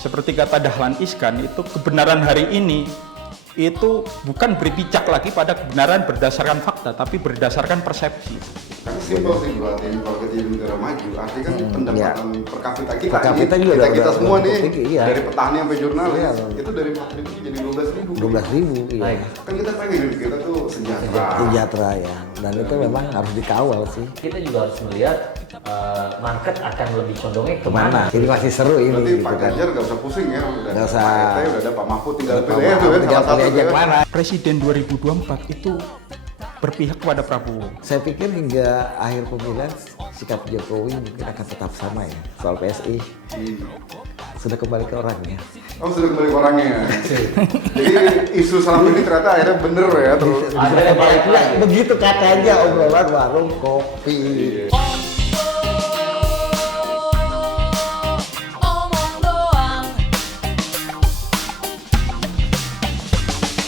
seperti kata Dahlan Iskan, itu kebenaran hari ini itu bukan berpijak lagi pada kebenaran berdasarkan fakta, tapi berdasarkan persepsi. Kan simpel sih berarti kalau kita jadi negara maju, artinya kan pendapatan per kapita kita, per kapita juga kita semua nih, iya. dari petani sampai jurnalis, Iya, itu dari 4.000 jadi 12.000. 12.000, iya. Kan kita pengen kita tuh Sejahtera ya, dan itu memang harus dikawal sih. Kita juga harus melihat market akan lebih condongnya Kemana? Jadi masih seru ini. Berarti gitu Pak kan. Ganjar nggak usah pusing ya, udah Nggak usah. Pak RT, udah ada Pak Mahfud, tinggal Pak pilih aja Mahfud, kan tinggal salah pilih satu aja ya. mana. Presiden 2024 itu berpihak kepada Prabowo. Saya pikir hingga akhir pemilihan sikap Jokowi mungkin akan tetap sama ya soal PSI. Sudah kembali ke orangnya. Oh sudah kembali ke orangnya ya. Jadi isu selama ini ternyata akhirnya bener ya terus. Ada balik lagi. Begitu katanya obrolan warung kopi. Omong doang.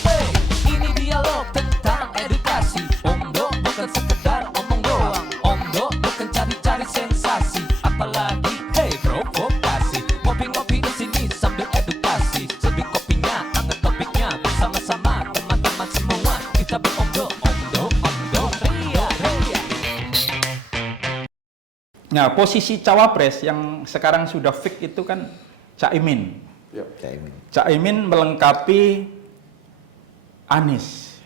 Hey, ini dialog tentang edukasi. Omdo bukan sekedar omong doang. Omdo bukan cari-cari sensasi. Apalagi hey provokasi. Ngopi-ngopi di sini sambil edukasi. Seduh kopinya, angkat topiknya bersama-sama teman-teman semua. Kita beromdo, omdo, omdo, ria, ria. Nah, posisi cawapres yang sekarang sudah fix itu kan Caimin. Ya. Caimin melengkapi Anies.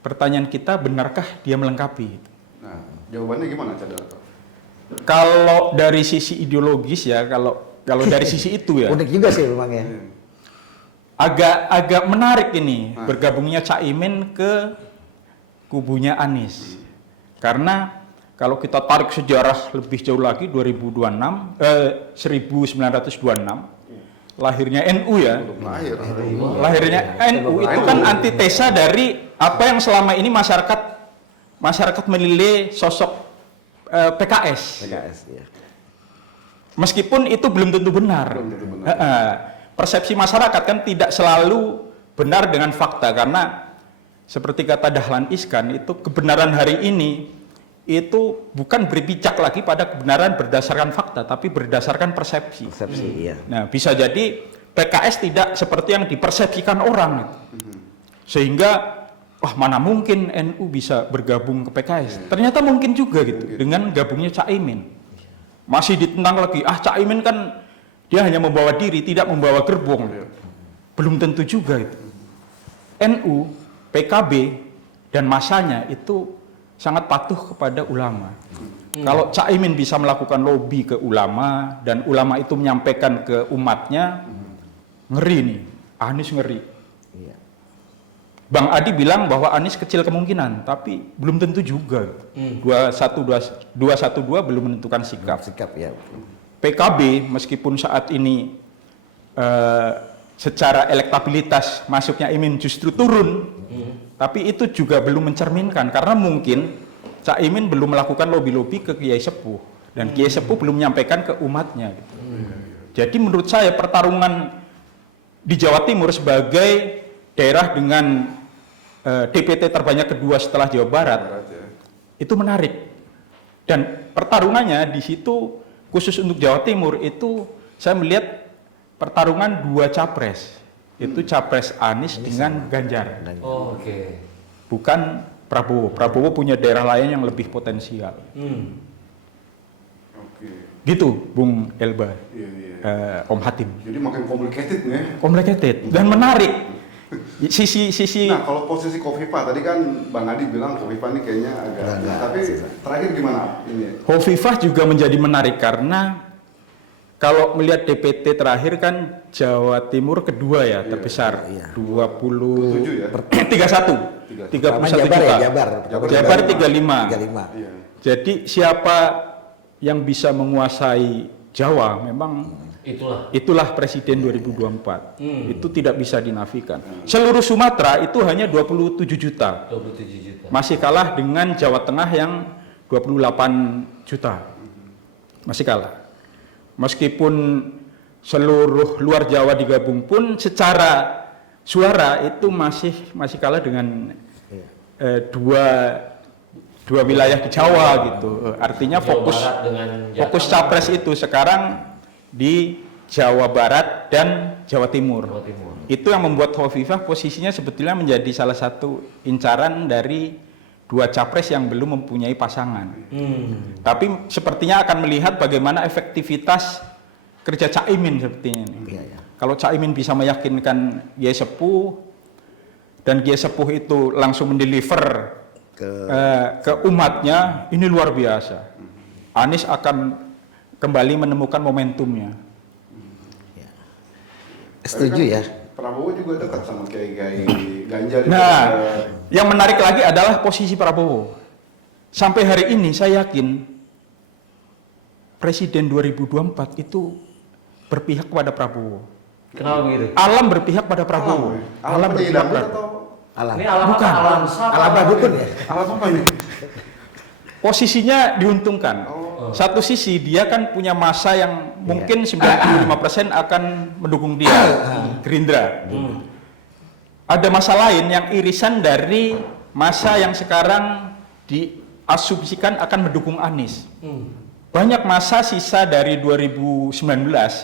Pertanyaan kita, benarkah dia melengkapi? Nah, jawabannya gimana Cadar? Kalau dari sisi ideologis ya, kalau dari sisi itu ya, Unik juga sih memang ya. agak menarik ini bergabungnya Caimin ke kubunya Anies. Karena kalau kita tarik sejarah lebih jauh lagi 1926 lahirnya NU ya. Lahirnya NU itu kan antitesa dari apa yang selama ini masyarakat menilai sosok PKS. PKS ya. Meskipun itu belum tentu benar. Persepsi masyarakat kan tidak selalu benar dengan fakta, karena seperti kata Dahlan Iskan, itu kebenaran hari ini itu bukan berpijak lagi pada kebenaran berdasarkan fakta, tapi berdasarkan persepsi. Persepsi iya. Nah, bisa jadi PKS tidak seperti yang dipersepsikan orang. Sehingga, wah mana mungkin NU bisa bergabung ke PKS. Ternyata mungkin juga gitu, dengan gabungnya Caimin. Masih ditentang lagi, Caimin kan dia hanya membawa diri, tidak membawa gerbong. Belum tentu juga itu. NU, PKB, dan masanya itu sangat patuh kepada ulama. Kalau Caimin bisa melakukan lobby ke ulama, dan ulama itu menyampaikan ke umatnya, ngeri nih, Anies ngeri. Iya. Bang Adi bilang bahwa Anies kecil kemungkinan, tapi belum tentu juga. 212 belum menentukan sikap. Sikap ya. PKB meskipun saat ini secara elektabilitas masuknya Imin justru turun, tapi itu juga belum mencerminkan, karena mungkin Caimin belum melakukan lobby-lobby ke Kiai Sepuh, dan Kiai Sepuh belum menyampaikan ke umatnya. Gitu. Jadi menurut saya pertarungan di Jawa Timur sebagai daerah dengan DPT terbanyak kedua setelah Jawa Barat itu menarik, dan pertarungannya di situ khusus untuk Jawa Timur itu saya melihat pertarungan dua capres, itu capres Anies dengan Ganjar. Oh, oke. Bukan Prabowo. Prabowo punya daerah lain yang lebih potensial. Gitu, Bung Elba, Om Hatim. Jadi makin complicated nih. Complicated dan menarik. Sisi Nah, kalau posisi Khofifah tadi kan Bang Adi bilang Khofifah ini kayaknya agak. Tapi terakhir gimana ini? Khofifah juga menjadi menarik karena kalau melihat DPT terakhir kan Jawa Timur kedua ya terbesar, 31 juta. Jabar 35. Iya. Jadi siapa yang bisa menguasai Jawa memang itulah presiden 2024. Itu tidak bisa dinafikan. Seluruh Sumatera itu hanya 27 juta. Masih kalah dengan Jawa Tengah yang 28 juta. Masih kalah. Meskipun seluruh luar Jawa digabung pun secara suara itu masih kalah dengan dua wilayah di Jawa gitu. Artinya fokus capres itu sekarang di Jawa Barat dan Jawa Timur. Jawa Timur. Itu yang membuat Hovifah posisinya sebetulnya menjadi salah satu incaran dari dua capres yang belum mempunyai pasangan. Tapi sepertinya akan melihat bagaimana efektivitas kerja Caimin sepertinya ini. Iya, iya. Kalau Caimin bisa meyakinkan Kiai Sepuh dan Kiai Sepuh itu langsung mendeliver ke umatnya, ini luar biasa. Anies akan kembali menemukan momentumnya. Setuju ya. Prabowo juga dekat sama Kiai Ganjar. Nah, yang menarik lagi adalah posisi Prabowo. Sampai hari ini saya yakin Presiden 2024 itu berpihak kepada Prabowo. Kenapa begitu? Alam berpihak pada Prabowo. Alam berpihak penyidangan pada atau Alam. Ini alam Bukan. apa? Alam siapa? Alam dukun ya. alam apa nih? posisinya diuntungkan. Satu sisi dia kan punya masa yang mungkin 95% akan mendukung dia, Gerindra. Ada masa lain yang irisan dari masa yang sekarang diasumsikan akan mendukung Anies. Banyak masa sisa dari 2019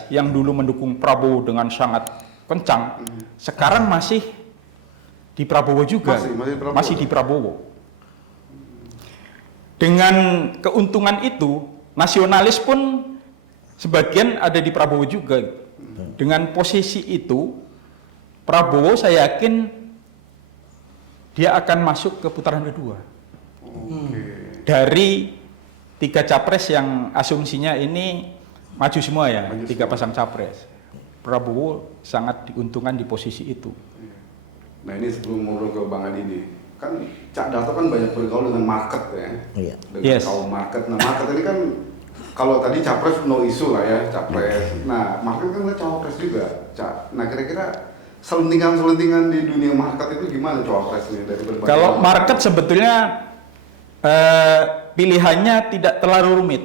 yang dulu mendukung Prabowo dengan sangat kencang, sekarang masih di Prabowo juga, masih di Prabowo. Dengan keuntungan itu, nasionalis pun sebagian ada di Prabowo juga. Dengan posisi itu, Prabowo saya yakin dia akan masuk ke putaran kedua. Dari 3 capres yang asumsinya ini maju semua ya, 3 pasang capres. Prabowo sangat diuntungkan di posisi itu. Nah ini sebelum ngobrol ke Bang Adi nih, kan Cak Darto kan banyak bergaul dengan market ya, Iya. dengan kaum market. Nah market ini kan kalau tadi capres no isu lah ya, capres. Nah market kan cawapres juga, Cak. Nah kira-kira selentingan-selentingan di dunia market itu gimana cawapres ini dari berbagai? Kalau market sebetulnya pilihannya tidak terlalu rumit.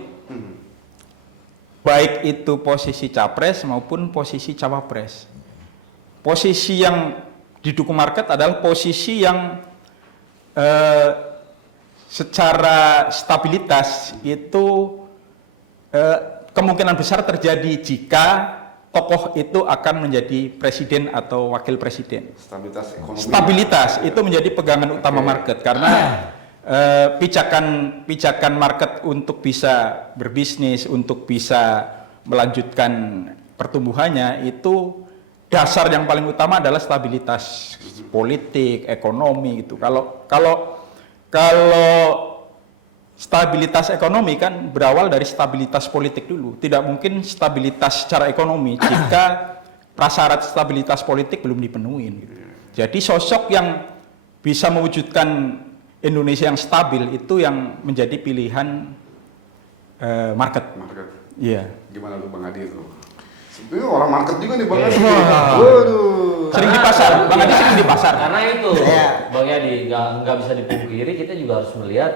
Baik itu posisi capres maupun posisi cawapres. Posisi yang didukung market adalah posisi yang secara stabilitas itu kemungkinan besar terjadi jika tokoh itu akan menjadi presiden atau wakil presiden. Stabilitas ekonomi. Stabilitas itu menjadi pegangan utama market karena pijakan market untuk bisa berbisnis, untuk bisa melanjutkan pertumbuhannya itu dasar yang paling utama adalah stabilitas politik, ekonomi gitu. Kalau stabilitas ekonomi kan berawal dari stabilitas politik dulu. Tidak mungkin stabilitas secara ekonomi jika prasyarat stabilitas politik belum dipenuhi. Gitu. Jadi sosok yang bisa mewujudkan Indonesia yang stabil itu yang menjadi pilihan market. Iya. Gimana tuh Bang Adi itu? Sebenarnya orang market juga nih Bang Adi. Wah. Waduh. Sering di pasar, Bang Adi sering di pasar. Karena itu, Iya. Bang Yadi, nggak bisa dipungkiri, kita juga harus melihat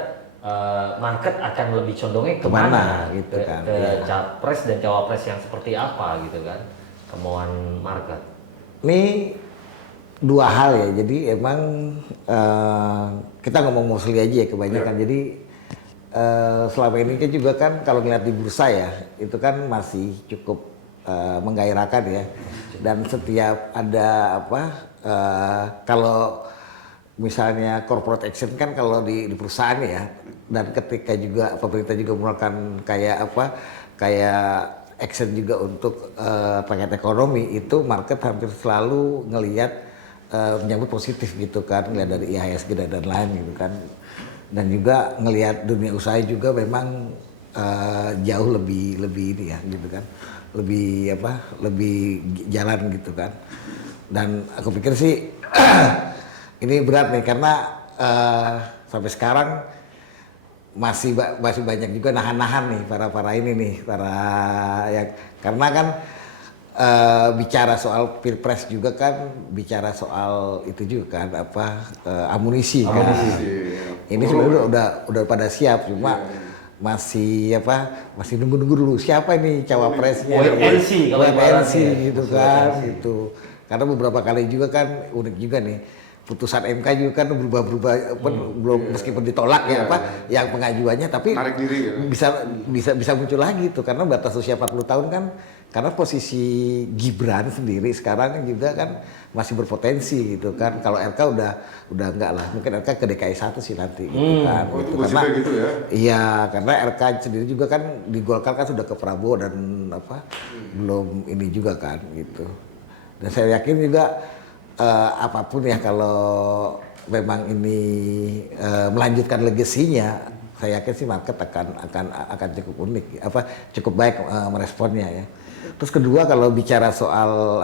market akan lebih condongnya Kemana, kemana, gitu kan, ke iya. capres dan cawapres yang seperti apa gitu kan, kemauan market. Ini 2 hal ya, jadi emang kita ngomong mostly aja ya kebanyakan. Jadi selama ini kan juga kan kalau ngeliat di bursa ya, itu kan masih cukup menggairahkan ya. Dan setiap ada kalau misalnya corporate action kan kalau di perusahaan ya, dan ketika juga pemerintah juga melakukan kayak action juga untuk terkait ekonomi, itu market hampir selalu ngelihat menyambut positif gitu kan, ngelihat dari IHSG dan lain gitu kan, dan juga ngelihat dunia usaha juga memang jauh lebih ini ya gitu kan, lebih jalan gitu kan. Dan aku pikir sih ini berat nih karena sampai sekarang masih banyak juga nahan-nahan nih para ini nih, yang karena kan bicara soal pilpres juga kan bicara soal itu juga kan amunisi kan. Ini sebenarnya udah pada siap, cuma masih nunggu dulu siapa ini cawapresnya. WNC gitu kan gitu. Karena beberapa kali juga kan unik juga nih, putusan MK juga kan berubah-berubah, belum meskipun ditolak yang pengajuannya, tapi Narik diri, ya? bisa muncul lagi tuh, karena batas usia 40 tahun kan Karena posisi Gibran sendiri sekarang juga kan masih berpotensi gitu kan. Kalau RK udah enggak lah, mungkin RK ke DKI 1 sih nanti gitu kan. Oh, itu Gitu. gosipnya gitu ya? Iya, karena RK sendiri juga kan di Golkar kan sudah ke Prabowo dan belum ini juga kan gitu. Dan saya yakin juga apapun ya kalau memang ini melanjutkan legasinya, saya yakin sih market akan cukup unik, cukup baik meresponnya ya. Terus kedua kalau bicara soal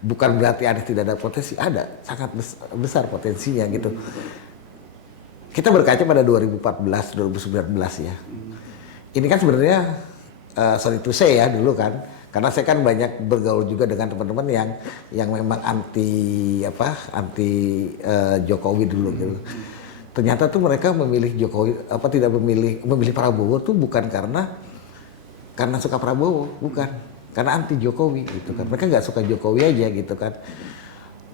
bukan berarti Anies tidak ada potensi, ada sangat besar potensinya gitu. Kita berkaca pada 2014, 2019 ya. Ini kan sebenarnya sorry to say ya dulu kan, karena saya kan banyak bergaul juga dengan teman-teman yang memang anti Jokowi dulu gitu. Ternyata tuh mereka memilih Jokowi tidak memilih Prabowo tuh bukan karena suka Prabowo, bukan. Karena anti Jokowi gitu kan. Mereka nggak suka Jokowi aja gitu kan.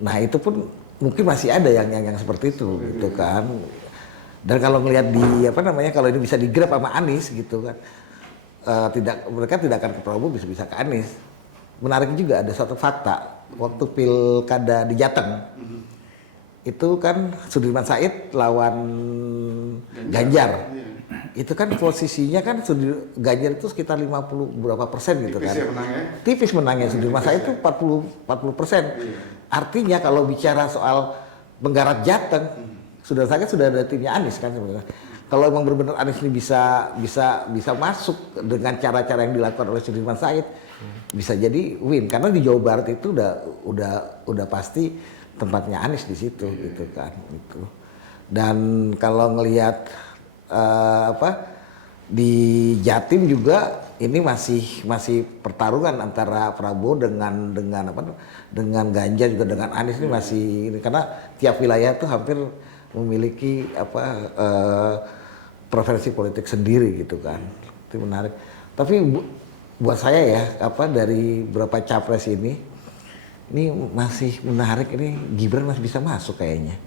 Nah, itu pun mungkin masih ada yang seperti itu gitu kan. Dan kalau ngelihat kalau ini bisa digrab sama Anies gitu kan. Mereka tidak akan ke Prabowo, bisa ke Anies. Menarik juga ada satu fakta waktu pilkada di Jateng. Itu kan Sudirman Said lawan Ganjar. Itu kan posisinya kan Ganjar itu sekitar 50 berapa persen gitu kan. Tipis ya menangnya? Tipis menangnya, Sudirman Said itu 40%. Artinya kalau bicara soal menggarap Jateng, Sudirman Said sudah ada timnya Anies kan sebenarnya. Kalau emang benar-benar Anies ini bisa masuk dengan cara-cara yang dilakukan oleh Sudirman Said, bisa jadi win karena di Jawa Barat itu udah pasti tempatnya Anies di situ gitu kan gitu. Dan kalau ngelihat di Jatim juga ini masih pertarungan antara Prabowo dengan Ganjar juga dengan Anies ini masih ini karena tiap wilayah tuh hampir memiliki preferensi politik sendiri gitu kan. Itu menarik. Tapi buat saya ya dari beberapa capres ini masih menarik, ini Gibran masih bisa masuk kayaknya.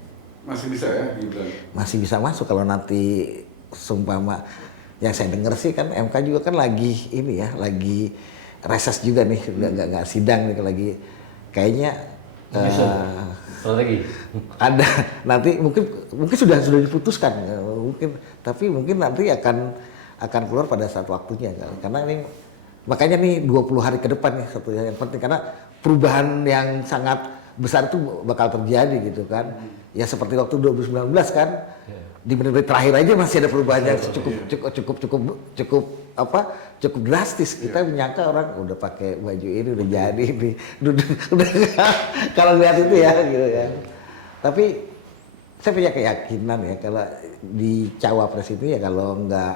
Masih bisa ya Gibran? Masih bisa masuk kalau nanti seumpama yang saya dengar sih kan MK juga kan lagi reses juga nih, nggak sidang nih lagi kayaknya strategi ada nanti mungkin sudah diputuskan tapi mungkin nanti akan keluar pada saat waktunya karena ini makanya nih 20 hari ke depan nih satu yang penting karena perubahan yang sangat besar itu bakal terjadi gitu kan. Ya seperti waktu 2019 kan. Di menit-menit terakhir aja masih ada perubahan yang cukup drastis. Kita menyangka orang udah pakai baju ini udah jadi nih. Udah kalau lihat itu ya gitu kan. Tapi saya punya keyakinan ya kalau di cawapres itu ya kalau nggak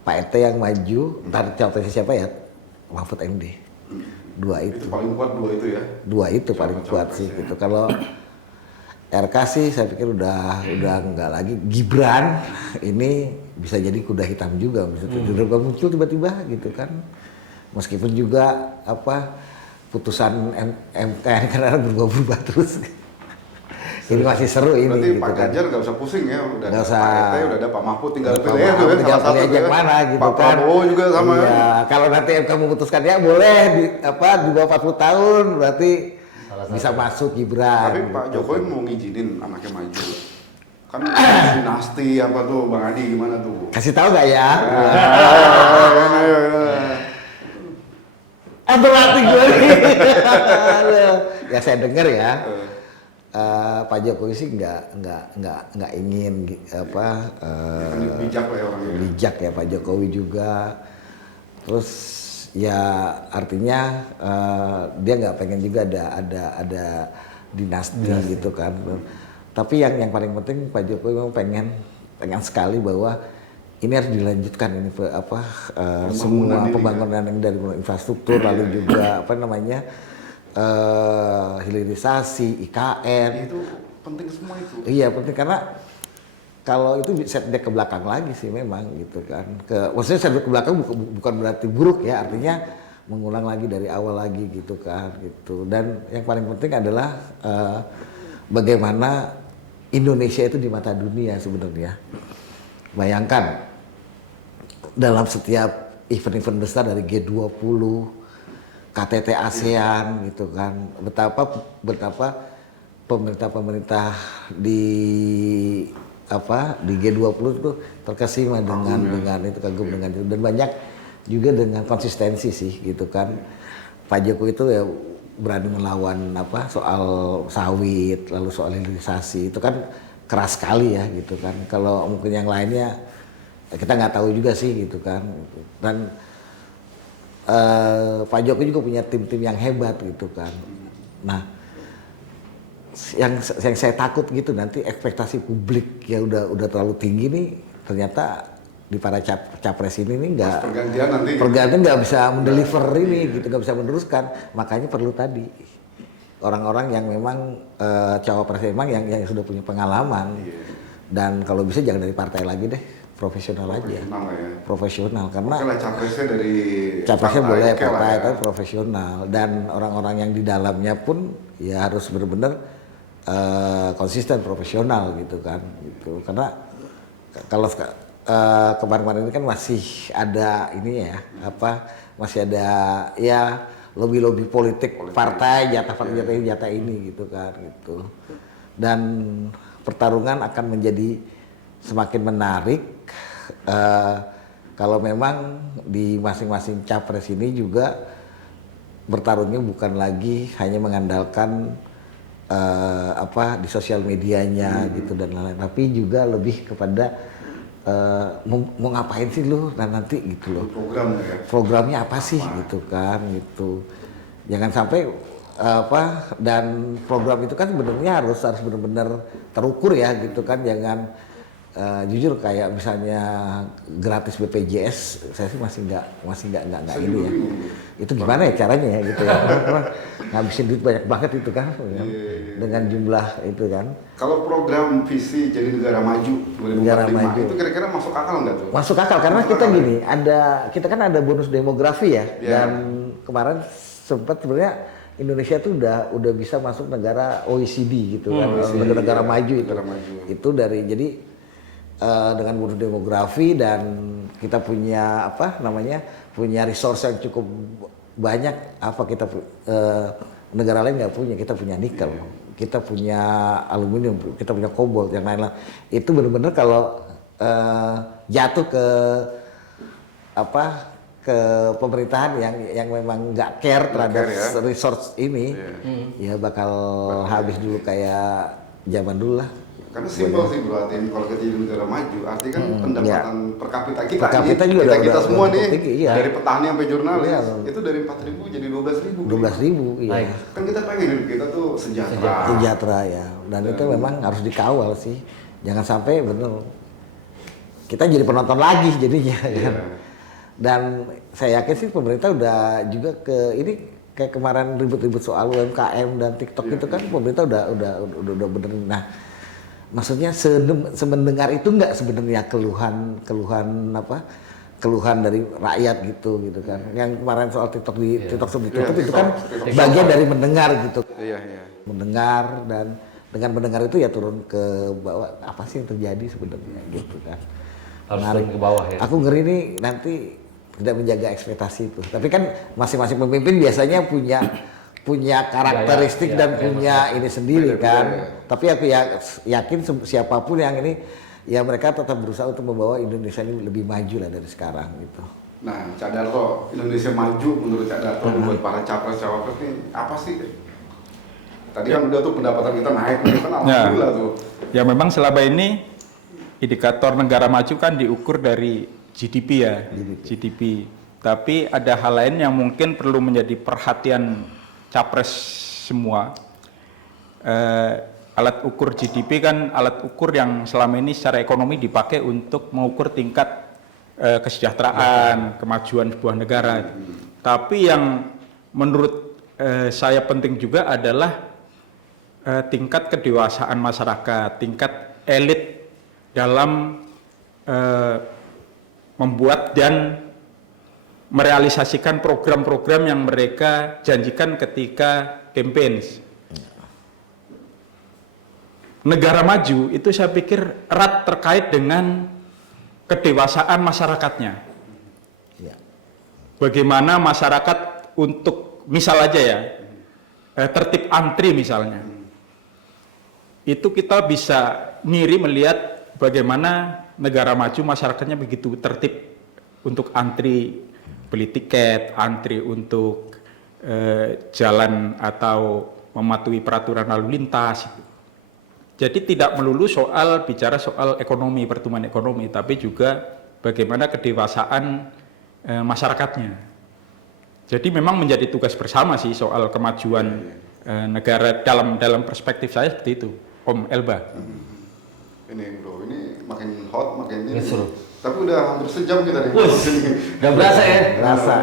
Pak RT yang maju, ntar cawapresnya siapa ya? Mahfud MD. Dua itu paling kuat, dua itu paling kuat sih gitu. Kalau RK sih saya pikir udah enggak lagi. Gibran ini bisa jadi kuda hitam juga, bisa tiba-tiba muncul tiba-tiba gitu kan. Meskipun juga putusan MK karena berubah-ubah terus. Ini masih seru ini. Berarti gitu Pak kan. Ganjar nggak usah pusing ya, udah Nggak ada usah. Pak RT, udah ada Pak Mahfud, tinggal Pak pilih aja Mahfud, tuh tinggal salah satu pilih aja ya. mana gitu Pak kan. Prabowo juga sama. Iya, kalau nanti MK memutuskan ya boleh di bawah 40 tahun berarti bisa masuk Gibran. Tapi Pak gitu. Jokowi mau ngizinin anaknya maju. Kan dinasti apa tuh Bang Adi gimana tuh? Kasih tahu nggak ya? Berarti gue nih. Ya saya dengar ya. Pak Jokowi sih nggak ingin Bijak lah ya orangnya. bijak ya Pak Jokowi juga. Terus ya artinya dia nggak pengen juga ada dinasti gitu kan. Tapi yang paling penting Pak Jokowi memang pengen sekali bahwa ini harus dilanjutkan ini semua pembangunan yang dari mulai infrastruktur lalu juga hilirisasi, IKN. Itu penting semua itu. Iya penting karena kalau itu setback ke belakang lagi sih memang gitu kan. Maksudnya setback ke belakang bukan berarti buruk ya, artinya mengulang lagi dari awal lagi gitu kan gitu. Dan yang paling penting adalah bagaimana Indonesia itu di mata dunia sebenarnya. Bayangkan dalam setiap event-event besar dari G20 KTT ASEAN gitu kan, betapa pemerintah di di G20 itu terkesima dengan itu, kagum dengan itu, dan banyak juga dengan konsistensi sih gitu kan. Pak Jokowi itu ya berani melawan soal sawit, lalu soal hilirisasi itu kan keras sekali ya gitu kan. Kalau mungkin yang lainnya kita nggak tahu juga sih gitu kan. Dan Pak Jokowi juga punya tim-tim yang hebat gitu kan. Nah, yang saya takut gitu nanti ekspektasi publik ya udah terlalu tinggi nih, ternyata di para capres ini nih pergantian nggak bisa mendeliver ini gitu, nggak bisa meneruskan. Makanya perlu tadi orang-orang yang memang cawapres memang yang sudah punya pengalaman, dan kalau bisa jangan dari partai lagi deh, profesional aja. Profesional karena capresnya boleh partai tapi profesional, dan orang-orang yang di dalamnya pun ya harus benar-benar konsisten profesional gitu kan gitu. Karena kalau kemarin-kemarin ini kan masih ada ini ya masih ada ya lobby politik partai jatah ini gitu kan gitu. Dan pertarungan akan menjadi semakin menarik kalau memang di masing-masing capres ini juga bertarungnya bukan lagi hanya mengandalkan di sosial medianya gitu dan lain-lain, tapi juga lebih kepada mau ngapain sih lu nanti gitu loh, programnya apa sih gitu kan gitu. Jangan sampai dan program itu kan sebenarnya harus benar-benar terukur ya gitu kan. Jangan jujur kayak misalnya gratis BPJS, saya sih masih nggak ini ya. Itu gimana ya caranya ya gitu ya. Ngabisin duit banyak banget itu kan dengan jumlah itu kan. Kalau program visi jadi negara maju 2045 itu kira-kira masuk akal nggak tuh? Masuk akal karena kita gini, kita kan ada bonus demografi ya, dan kemarin sempat sebenarnya Indonesia tuh udah bisa masuk negara OECD gitu kan, negara maju itu. Itu dari jadi dengan bonus demografi, dan kita punya punya resource yang cukup banyak. Kita negara lain nggak punya, kita punya nikel, kita punya aluminium, kita punya kobalt, yang lain-lain. Itu benar-benar kalau jatuh ke pemerintahan yang memang nggak care terhadap resource ini, ya bakal habis dulu kayak zaman dulu lah. Karena simpel sih bro, kalau kita jadi negara maju, artinya kan pendapatan per kapita kita, kita semua nih, dari petani sampai jurnalis, itu dari 4.000 jadi 12.000. Iya. Kan kita pengen kita tuh sejahtera ya, dan itu memang harus dikawal sih, jangan sampai bener kita jadi penonton lagi jadinya kan. Dan saya yakin sih pemerintah udah juga kayak kemarin ribut-ribut soal UMKM dan TikTok itu kan pemerintah udah bener. Nah, maksudnya semendengar itu nggak sebenarnya keluhan dari rakyat gitu kan. Yang kemarin soal TikTok itu kan bagian dari mendengar gitu. Mendengar, dan dengan mendengar itu ya turun ke bawah, apa sih yang terjadi sebenarnya gitu kan. Harus turun ke bawah ya. Aku ngeri nih nanti tidak menjaga ekspektasi itu. Tapi kan masing-masing pemimpin biasanya punya karakteristik dan punya ini sendiri kan. Tapi aku yakin siapapun yang ini, ya mereka tetap berusaha untuk membawa Indonesia ini lebih maju lah dari sekarang gitu. Nah, Cak Darto, Indonesia maju menurut Cak Darto buat para capres-cawapres ini apa sih? Tadi kan udah tuh pendapatan kita naik, kan alhamdulillah tuh. Ya memang selama ini indikator negara maju kan diukur dari GDP ya, GDP. Tapi ada hal lain yang mungkin perlu menjadi perhatian capres semua. Alat ukur GDP kan alat ukur yang selama ini secara ekonomi dipakai untuk mengukur tingkat kesejahteraan, kemajuan sebuah negara. Tapi yang menurut saya penting juga adalah tingkat kedewasaan masyarakat, tingkat elit dalam membuat dan merealisasikan program-program yang mereka janjikan ketika campaigns. Negara maju itu saya pikir erat terkait dengan kedewasaan masyarakatnya. Bagaimana masyarakat untuk misal aja ya, tertib antri misalnya, itu kita bisa ngiri melihat bagaimana negara maju masyarakatnya begitu tertib untuk antri beli tiket, antri untuk jalan atau mematuhi peraturan lalu lintas. Jadi tidak melulu bicara soal ekonomi, pertumbuhan ekonomi, tapi juga bagaimana kedewasaan masyarakatnya. Jadi memang menjadi tugas bersama sih soal kemajuan negara dalam perspektif saya seperti itu, Om Elba. Ini bro, ini makin hot, makin ini. Seru. Tapi udah hampir sejam kita nih. Udah berasa ya? Berasa.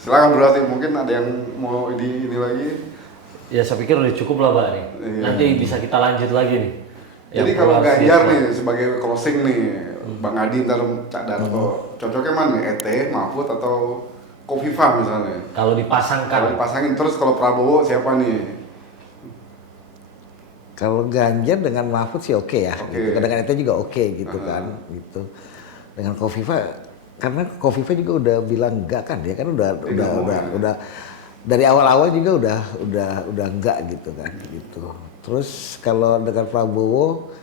Silakan berarti mungkin ada yang mau ini lagi. Ya saya pikir udah cukup lah Pak nih. Iya. Nanti bisa kita lanjut lagi nih. Jadi Yang kalau bahas Ganjar dia, nih sebagai closing nih, Bang Adi ntar Cak Darto, cocoknya mana nih? ET, Mahfud atau Kofifa misalnya? Kalau Kalau dipasangkan, dipasangin terus kalau Prabowo siapa nih? Kalau Ganjar dengan Mahfud sih oke ya, Oke. gitu. Dengan itu juga oke gitu Aha. kan, gitu. Dengan Kofifa, karena Kofifa juga udah bilang enggak kan, dia kan udah dari awal-awal juga udah enggak gitu kan, gitu. Terus kalau dengan Prabowo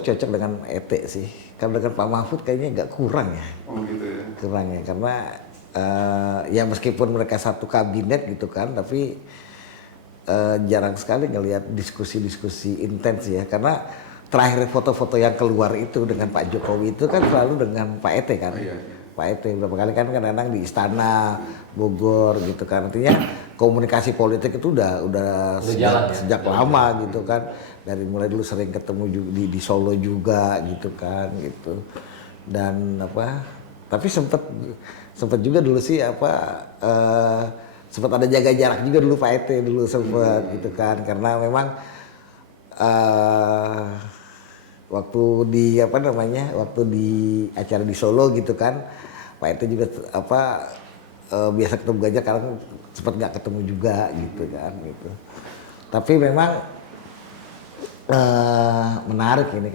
cocok dengan ET sih. Kalau dengan Pak Mahfud kayaknya agak kurang ya, Oh gitu ya. kurang ya, karena ya meskipun mereka satu kabinet gitu kan, tapi jarang sekali ngelihat diskusi-diskusi intens ya, karena terakhir foto-foto yang keluar itu dengan Pak Jokowi itu kan selalu dengan Pak ET kan. Oh, iya. Pak ET berapa kali kan kadang-kadang di Istana Bogor gitu kan, artinya komunikasi politik itu udah jalan ya? sejak lama gitu kan, dari mulai dulu sering ketemu juga di Solo juga gitu kan gitu, dan tapi sempet juga dulu sih sempat ada jaga jarak juga dulu Pak ET dulu sempat gitu kan, karena memang waktu di acara di Solo gitu kan, Pak ET juga biasa ketemu Ganjar, karena sempat nggak ketemu juga gitu kan gitu. Tapi memang menarik ini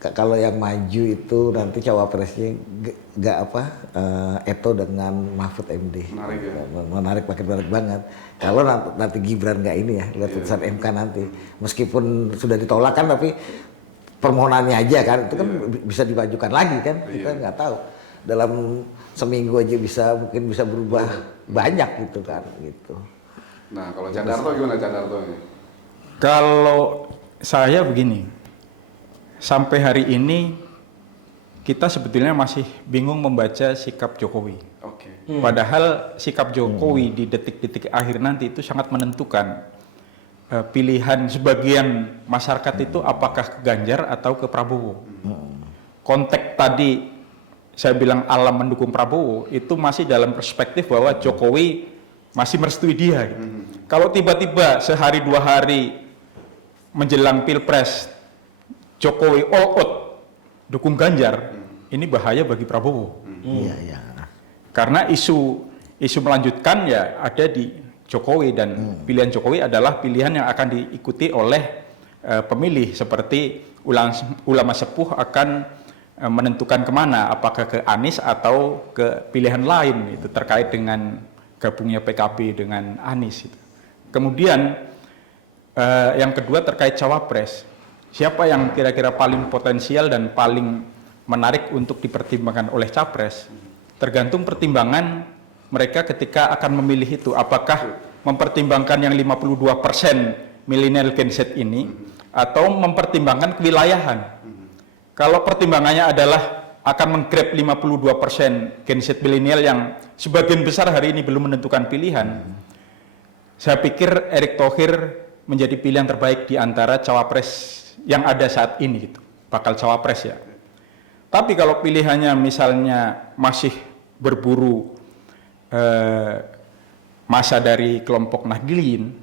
kalau yang maju itu nanti cawapresnya Eto dengan Mahfud MD. Menarik ya? Menarik, makin menarik banget. Kalau nanti Gibran nggak ini ya, lihat putusan MK nanti. Meskipun sudah ditolak kan, tapi permohonannya aja kan, itu kan bisa dimajukan lagi kan, kita nggak tahu. Dalam seminggu aja mungkin bisa berubah banyak gitu kan, gitu. Nah kalau Cak Darto gimana Cak Darto ini? Kalau saya begini, sampai hari ini kita sebetulnya masih bingung membaca sikap Jokowi. Oke. Padahal sikap Jokowi di detik-detik akhir nanti itu sangat menentukan pilihan sebagian masyarakat itu apakah ke Ganjar atau ke Prabowo. Konteks tadi saya bilang alam mendukung Prabowo itu masih dalam perspektif bahwa Jokowi masih merestui dia. Gitu. Kalau tiba-tiba sehari dua hari menjelang Pilpres Jokowi all out dukung Ganjar, ini bahaya bagi Prabowo. Iya, iya. Karena isu melanjutkan ya ada di Jokowi, dan pilihan Jokowi adalah pilihan yang akan diikuti oleh pemilih, seperti ulama sepuh akan menentukan kemana, apakah ke Anies atau ke pilihan lain, itu terkait dengan gabungnya PKB dengan Anies. Kemudian yang kedua terkait cawapres, siapa yang kira-kira paling potensial dan paling menarik untuk dipertimbangkan oleh capres, tergantung pertimbangan mereka ketika akan memilih itu, apakah mempertimbangkan yang 52% milenial Gen Z ini atau mempertimbangkan kewilayahan. Kalau pertimbangannya adalah akan menggrab 52% Gen Z milenial yang sebagian besar hari ini belum menentukan pilihan, saya pikir Erick Thohir menjadi pilihan terbaik di antara cawapres yang ada saat ini, gitu. Bakal cawapres ya. Tapi kalau pilihannya misalnya masih berburu masa dari kelompok Nahdliyin,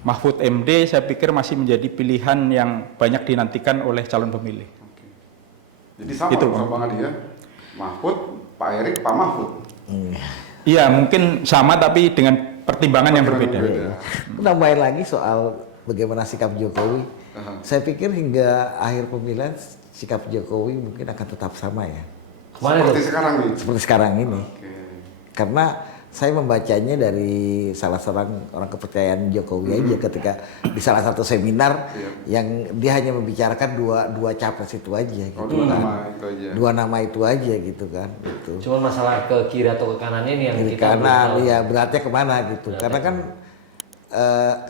Mahfud MD saya pikir masih menjadi pilihan yang banyak dinantikan oleh calon pemilih. Oke. Jadi sama Itu, sama Bang Adi ya? Mahfud, Pak Erik, Pak Mahfud. Iya, mungkin sama tapi dengan pertimbangan yang berbeda. Nambahin lagi soal bagaimana sikap Jokowi. Saya pikir hingga akhir pemilihan sikap Jokowi mungkin akan tetap sama ya. Kemana Seperti tuh? sekarang nih. Seperti sekarang ini. Oke. Karena saya membacanya dari salah seorang orang kepercayaan Jokowi aja ketika di salah satu seminar yang dia hanya membicarakan dua capres itu aja gitu dua kan. nama itu aja. Dua nama itu aja gitu kan. Gitu. Cuman masalah ke kiri atau ke kanannya nih yang Kiri kita belum kanan, tahu. ya beratnya kemana gitu. Beratnya Karena kan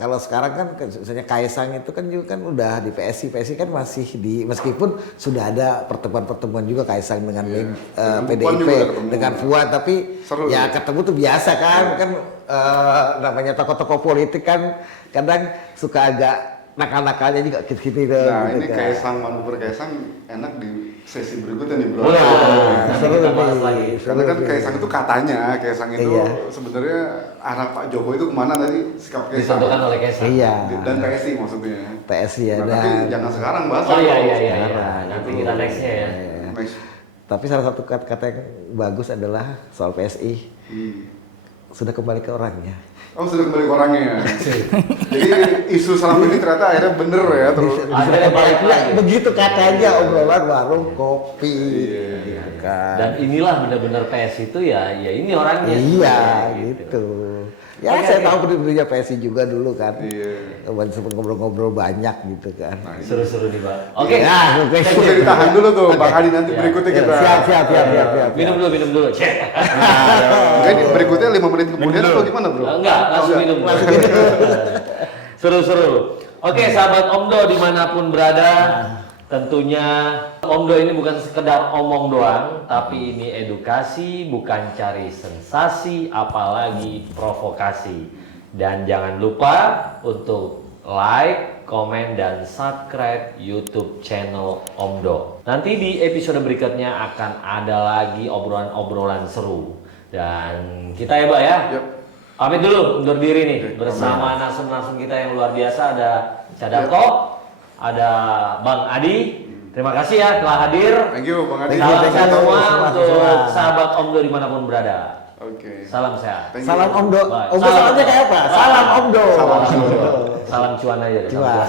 kalau sekarang kan misalnya Kaisang itu kan juga kan udah di PSI kan masih di meskipun sudah ada pertemuan-pertemuan juga Kaisang dengan Dengan Puan PDIP juga ketemu. dengan Fuad tapi Seru ya ya? ketemu tuh biasa kan namanya tokoh-tokoh politik kan kadang suka agak nakal-nakalnya juga gitu Nah gitu ini kan. Kaisang, manuver Kaisang enak di sesi berikutnya nih bro. Boleh, boleh. Nah, Nanti seru kita nih, bahas lagi. Karena kan seru Kaisang nih. itu katanya, Kaisang itu Iya. sebenarnya arah Pak Jokowi itu kemana tadi sikap Kaisang. Ditentukan oleh Kaisang. Iya. Dan PSI maksudnya. PSI ya Nah, tapi dan jangan sekarang bahas. Oh iya iya iya. Sekarang, Nanti gitu. kita nextnya ya. Next. tapi salah satu kata yang bagus adalah soal PSI sudah kembali ke orangnya. Oh sudah kembali ke orangnya ya. Jadi isu selama ini ternyata akhirnya bener ya terus. Akhirnya balik lagi. Begitu katanya obrolan warung kopi. Iya. Gitu kan. Dan inilah benar-benar PS itu ya ini orangnya. Iya sebenarnya, gitu. Ya Oke, saya oke. tahu pendirinya PSI juga dulu kan. Iya. Sempat ngobrol-ngobrol banyak gitu kan. Nah, ini. Seru-seru nih Pak. Oke. Ya, oke. Thank you. Bisa ditahan dulu tuh Bang Adi nanti Ya. berikutnya Ya, kita. siap. Minum dulu. Cek. Mungkin berikutnya 5 menit kemudian atau gimana bro? Enggak, langsung minum. Seru-seru. Oke, sahabat Omdo dimanapun berada, tentunya Omdo ini bukan sekedar omong doang, tapi ini edukasi, bukan cari sensasi, apalagi provokasi. Dan jangan lupa untuk like, komen, dan subscribe YouTube channel Omdo. Nanti di episode berikutnya akan ada lagi obrolan-obrolan seru. Dan kita ya Mbak ya, Yap. pamit dulu undur diri nih Oke, bersama narsum-narsum kita yang luar biasa. Ada Cadarko, ada Bang Adi. Terima kasih ya telah hadir. Thank you Bang Adi. Salam sehat semua Semua. untuk sahabat Omdo dimanapun berada. Oke. Salam sehat. Thank you. Salam Omdo. Bye. Omdo salamnya kayak apa? Salam Omdo. Salam Omdo. Salam cuan aja deh. Cuan.